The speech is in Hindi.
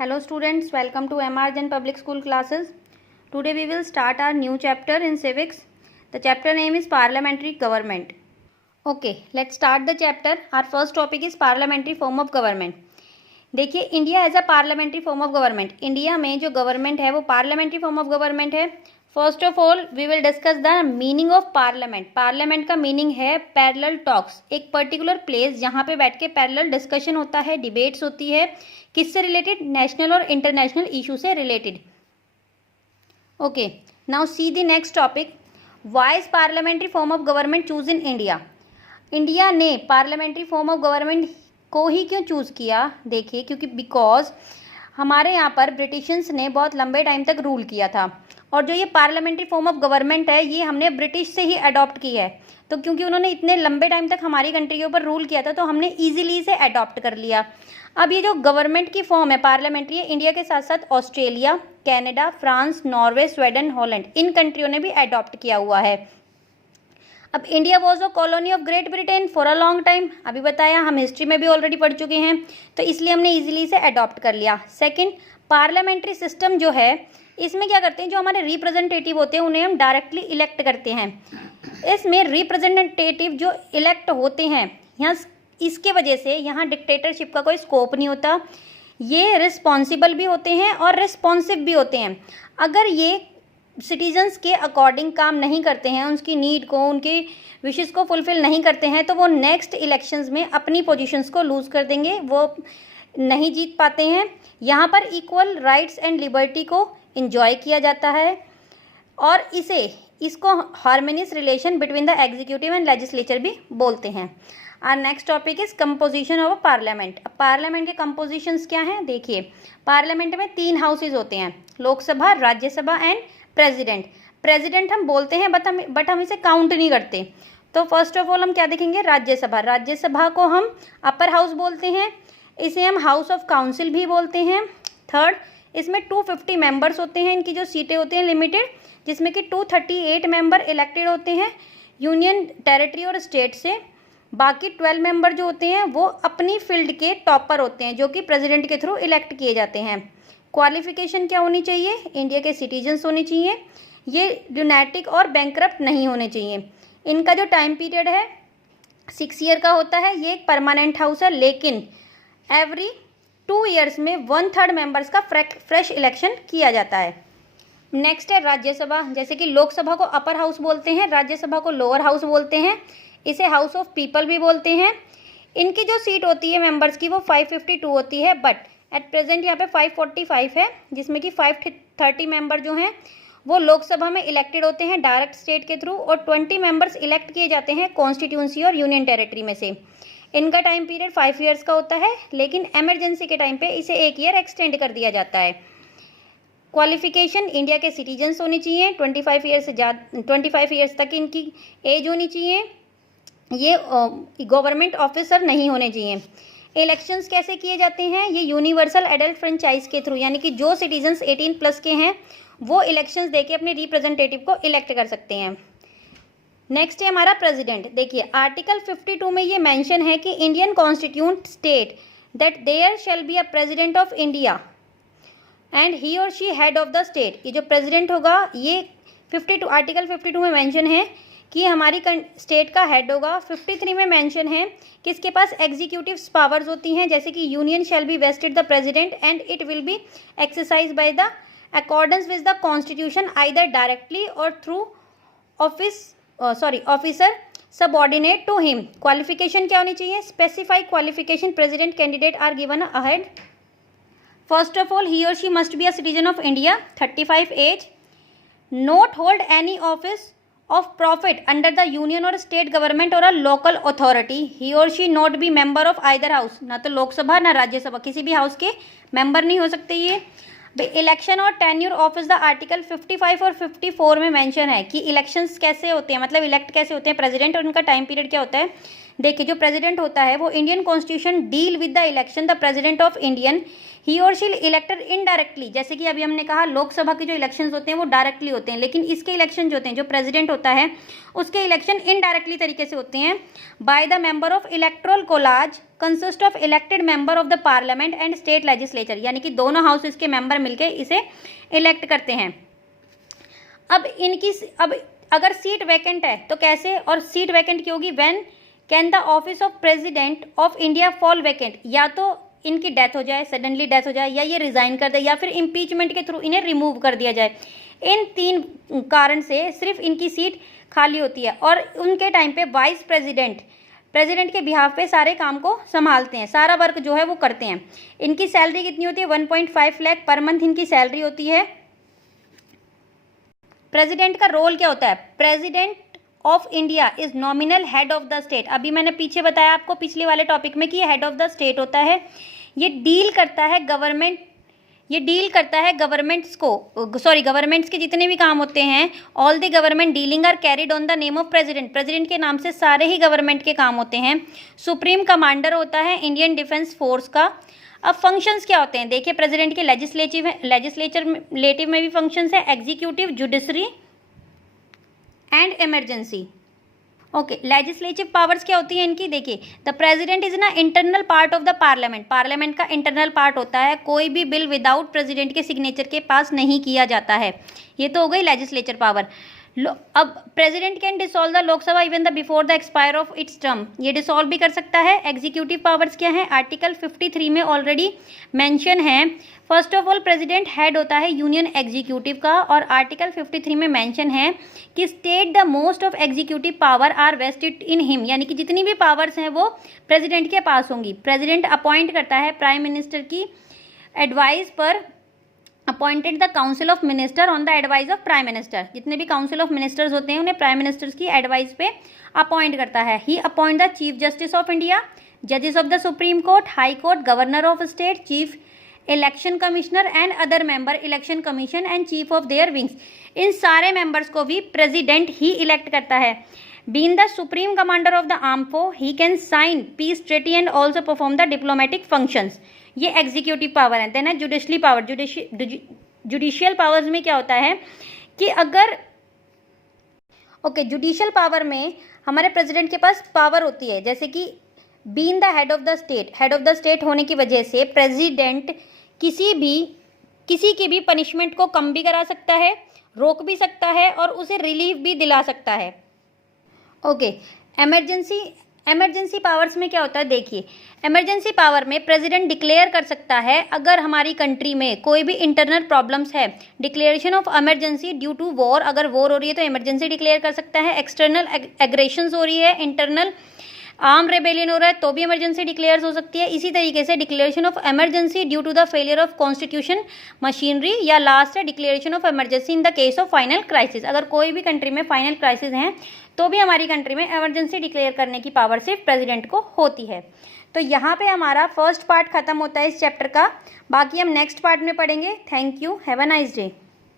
Hello students, welcome to MR Jain Public School classes. Today we will start our new chapter in civics. The chapter name is Parliamentary Government. Okay, let's start the chapter. Our first topic is Parliamentary form of government. देखिए, India as a parliamentary form of government, India में जो गवर्नमेंट है वो पार्लियामेंट्री फॉर्म ऑफ गवर्नमेंट है. First of all we will discuss the meaning of parliament. Parliament का मीनिंग है पैरेलल टॉक्स, एक पर्टिकुलर प्लेस जहाँ पे बैठ के पैरेलल डिस्कशन होता है, डिबेट्स होती है, किससे रिलेटेड, नेशनल और इंटरनेशनल इशू से related. Okay, now see the next topic. Why is parliamentary form of government choose in India. India ने पार्लियामेंट्री फॉर्म ऑफ गवर्नमेंट को ही क्यों चूज़ किया? देखिए, क्योंकि बिकॉज हमारे यहाँ पर ब्रिटिशर्स ने बहुत लंबे टाइम तक रूल किया था और जो ये पार्लियामेंट्री फॉर्म ऑफ गवर्नमेंट है ये हमने ब्रिटिश से ही अडॉप्ट की है. तो क्योंकि उन्होंने इतने लंबे टाइम तक हमारी कंट्री के ऊपर रूल किया था तो हमने ईजिली इसे अडॉप्ट कर लिया. अब ये जो गवर्नमेंट की फॉर्म है पार्लियामेंट्री है, इंडिया के साथ साथ Australia, Canada, France, Norway, Sweden, Holland, इन कंट्रियों ने भी अडॉप्ट किया हुआ है. अब India was a colony of Great Britain for a long time, अभी बताया, हम हिस्ट्री में भी ऑलरेडी पढ़ चुके हैं, तो इसलिए हमने इजीली इसे अडॉप्ट कर लिया. सेकंड, पार्लियामेंट्री सिस्टम जो है इसमें क्या करते हैं, जो हमारे रिप्रेजेंटेटिव होते हैं उन्हें हम डायरेक्टली इलेक्ट करते हैं. इसमें रिप्रेजेंटेटिव जो इलेक्ट होते हैं यहाँ, इसके वजह से यहाँ डिक्टेटरशिप का कोई स्कोप नहीं होता. ये रिस्पॉन्सिबल भी होते हैं और रिस्पॉन्सिव भी होते हैं. अगर ये सिटीजन्स के अकॉर्डिंग काम नहीं करते हैं, उनकी नीड को, उनकी विशेस को फुलफिल नहीं करते हैं, तो वो नेक्स्ट इलेक्शंस में अपनी पोजीशंस को लूज़ कर देंगे, वो नहीं जीत पाते हैं. यहाँ पर इक्वल राइट्स एंड लिबर्टी को इंजॉय किया जाता है और इसको harmonious relation between the executive and legislature भी बोलते हैं. Our next topic is composition of parliament. अब पार्लियामेंट के कंपोजिशंस क्या हैं? देखिए, पार्लियामेंट में 3 हाउसेज होते हैं, Lok Sabha, Rajya Sabha and president. President हम बोलते हैं बट हम इसे काउंट नहीं करते. तो फर्स्ट ऑफ ऑल हम क्या देखेंगे? राज्यसभा. राज्यसभा को हम अपर हाउस बोलते हैं, इसे हम हाउस ऑफ काउंसिल भी बोलते हैं. थर्ड, इसमें 250 मेंबर्स होते हैं, इनकी जो सीटें होती हैं लिमिटेड, जिसमें कि 238 मेंबर इलेक्टेड होते हैं यूनियन टेरिटरी और स्टेट से. बाकी 12 मेंबर जो होते हैं वो अपनी फील्ड के टॉपर होते हैं जो कि प्रेसिडेंट के थ्रू इलेक्ट किए जाते हैं. क्वालिफिकेशन क्या होनी चाहिए? इंडिया के सिटीजन्स होने चाहिए, ये ल्यूनैटिक और बैंकरप्ट नहीं होने चाहिए. इनका जो टाइम पीरियड है 6 ईयर का होता है. ये एक परमानेंट हाउस है, लेकिन एवरी 2 ईयर्स में 1/3 मेंबर्स का फ्रेश इलेक्शन किया जाता है. नेक्स्ट है राज्यसभा. जैसे कि लोकसभा को अपर हाउस बोलते हैं, राज्यसभा को लोअर हाउस बोलते हैं, इसे हाउस ऑफ पीपल भी बोलते हैं. इनकी जो सीट होती है मेंबर्स की वो 552 होती है, बट एट प्रेजेंट यहाँ पे 545 है, जिसमें कि 530 मेंबर जो हैं वो लोकसभा में इलेक्टेड होते हैं डायरेक्ट स्टेट के थ्रू और 20 मेंबर्स इलेक्ट किए जाते हैं कॉन्स्टिट्यूंसी और यूनियन टेरिटरी में से. इनका टाइम पीरियड 5 ईयर्स का होता है, लेकिन एमरजेंसी के टाइम पे इसे 1 ईयर एक्सटेंड कर दिया जाता है. क्वालिफिकेशन, इंडिया के सिटीजन्स होने चाहिए, 25 ईयर्स से ज़्यादा, 25 ईयर्स तक इनकी एज होनी चाहिए, ये गवर्नमेंट ऑफिसर नहीं होने चाहिए. इलेक्शंस कैसे किए जाते हैं? ये यूनिवर्सल एडल्ट फ्रेंचाइज के थ्रू, यानी कि जो सिटीजन्स 18+ के हैं वो इलेक्शंस देके अपने रिप्रेजेंटेटिव को इलेक्ट कर सकते हैं. नेक्स्ट है हमारा प्रेसिडेंट. देखिए, आर्टिकल 52 में ये मेंशन है कि Indian constitution state that there shall be a president of India and he और she head of the state. ये जो प्रेसिडेंट होगा ये 52 आर्टिकल 52 में मेंशन है कि हमारी स्टेट का हेड होगा. 53 में मेंशन है कि इसके पास एग्जीक्यूटिव पावर्स होती हैं, जैसे कि union shall be vested the president and it will be exercise by the accordance with the constitution either directly और through officer subordinate to him. Qualification क्या होनी चाहिए? Specify qualification president candidate are given ahead. First of all, he और she must be a citizen of India, 35 age, not hold any office of profit under the union or state government or a local authority. He or she not be member of either house. ना तो लोकसभा ना राज्यसभा, किसी भी हाउस के मेंबर नहीं हो सकते ये. इलेक्शन और टेन्यूर ऑफिस द आर्टिकल 55 और 54 में मेंशन है कि इलेक्शंस कैसे होते हैं, मतलब इलेक्ट कैसे होते हैं प्रेसिडेंट, और उनका टाइम पीरियड क्या होता है. देखिए जो प्रेसिडेंट होता है वो Indian constitution deal with the election the president of Indian he और शी इलेक्टेड इनडायरेक्टली, जैसे कि अभी हमने कहा लोकसभा के जो इलेक्शंस होते हैं वो डायरेक्टली होते हैं, लेकिन इसके इलेक्शन जो होते हैं जो प्रेसिडेंट होता है उसके इलेक्शन इनडायरेक्टली तरीके से होते हैं by the member of electoral collage consist of elected member of the parliament and state legislature, यानी कि दोनों हाउसेस के मेंबर मिलकर इसे इलेक्ट करते हैं। अब अगर सीट वैकेंट है तो कैसे, और सीट वैकेंट की होगी when can the office of president of India fall vacant, या तो इनकी डेथ हो जाए, सडनली डेथ हो जाए, या ये रिजाइन कर दे, या फिर इम्पीचमेंट के थ्रू इन्हें रिमूव कर दिया जाए। इन 3 कारण से सिर्फ इनकी सीट खाली होती है और उनके टाइम पे वाइस प्रेसिडेंट के बिहाफ पे सारे काम को संभालते हैं, सारा वर्क जो है वो करते हैं। इनकी सैलरी कितनी होती है 1.5 लाख पर मंथ इनकी सैलरी होती है। प्रेसिडेंट का रोल क्या होता है, president of India is nominal head of the state. अभी मैंने पीछे बताया आपको पिछले वाले टॉपिक में कि ये हेड ऑफ द स्टेट होता है, ये डील करता है गवर्नमेंट्स के जितने भी काम होते हैं, all the government dealing are carried on the name of president के नाम से सारे ही गवर्नमेंट के काम होते हैं। सुप्रीम कमांडर होता है इंडियन डिफेंस फोर्स का। अब फंक्शंस क्या होते हैं, देखिए प्रेसिडेंट के लेजिस्लेटिव में भी फंक्शंस है, executive, judiciary and emergency. Okay, legislative powers क्या होती है इनकी, देखिए द प्रेसिडेंट इज ना internal part of the parliament का इंटरनल पार्ट होता है, कोई भी बिल विदाउट प्रेसिडेंट के सिग्नेचर के पास नहीं किया जाता है। ये तो हो गई लेजिस्लेचर पावर। अब president can dissolve the Lok Sabha even the before the expire of its term, ये डिसॉल्व भी कर सकता है। एग्जीक्यूटिव पावर्स क्या है, आर्टिकल 53 में ऑलरेडी मेंशन है। First of all president head होता है यूनियन एग्जीक्यूटिव का, और आर्टिकल 53 में मेंशन है कि state the most of executive power are vested in him, यानी कि जितनी भी पावर्स हैं वो प्रेसिडेंट के पास होंगी। प्रेसिडेंट अपॉइंट करता है प्राइम मिनिस्टर की एडवाइस पर, appointed the council of minister on the advice of prime minister, जितने भी काउंसिल ऑफ मिनिस्टर्स होते हैं उन्हें प्राइम मिनिस्टर्स की एडवाइस पे अपॉइंट करता है। He appoint the chief justice of India, जजेस of the supreme court, high court, governor of state, chief election commissioner and other member election commission and chief of their wings. इन सारे मेंबर्स को भी प्रेसिडेंट ही इलेक्ट करता है। Being the supreme commander of the arm force, he can sign peace treaty and also perform the diplomatic functions. ये एग्जीक्यूटिव पावर है। देन है जुडिशली पावर। जुडिशियल पावर्स में क्या होता है कि अगर जुडिशियल पावर में हमारे प्रेसिडेंट के पास पावर होती है, जैसे कि being the head of the state होने की वजह से प्रेसिडेंट किसी की भी पनिशमेंट को कम भी करा सकता है, रोक भी सकता है और उसे रिलीफ भी दिला सकता है। ओके, इमरजेंसी पावर्स में क्या होता है, देखिए इमरजेंसी पावर में प्रेसिडेंट डिक्लेयर कर सकता है अगर हमारी कंट्री में कोई भी इंटरनल प्रॉब्लम्स है, declaration of emergency due to war, अगर वॉर हो रही है तो इमरजेंसी डिक्लेयर कर सकता है। एक्सटर्नल एग्रेशंस हो रही है, इंटरनल आर्म रेबेलियन हो रहा है तो भी इमरजेंसी डिक्लेयर हो सकती है। इसी तरीके से declaration of emergency due to the failure of constitution machinery, या लास्ट है declaration of emergency in the case of final crisis. अगर कोई भी कंट्री में फाइनल क्राइसिस हैं तो भी हमारी कंट्री में इमरजेंसी डिक्लेयर करने की पावर सिर्फ प्रेसिडेंट को होती है। तो यहाँ पे हमारा फर्स्ट पार्ट खत्म होता है इस चैप्टर का, बाकी हम नेक्स्ट पार्ट में पढ़ेंगे। Thank you, have a nice day.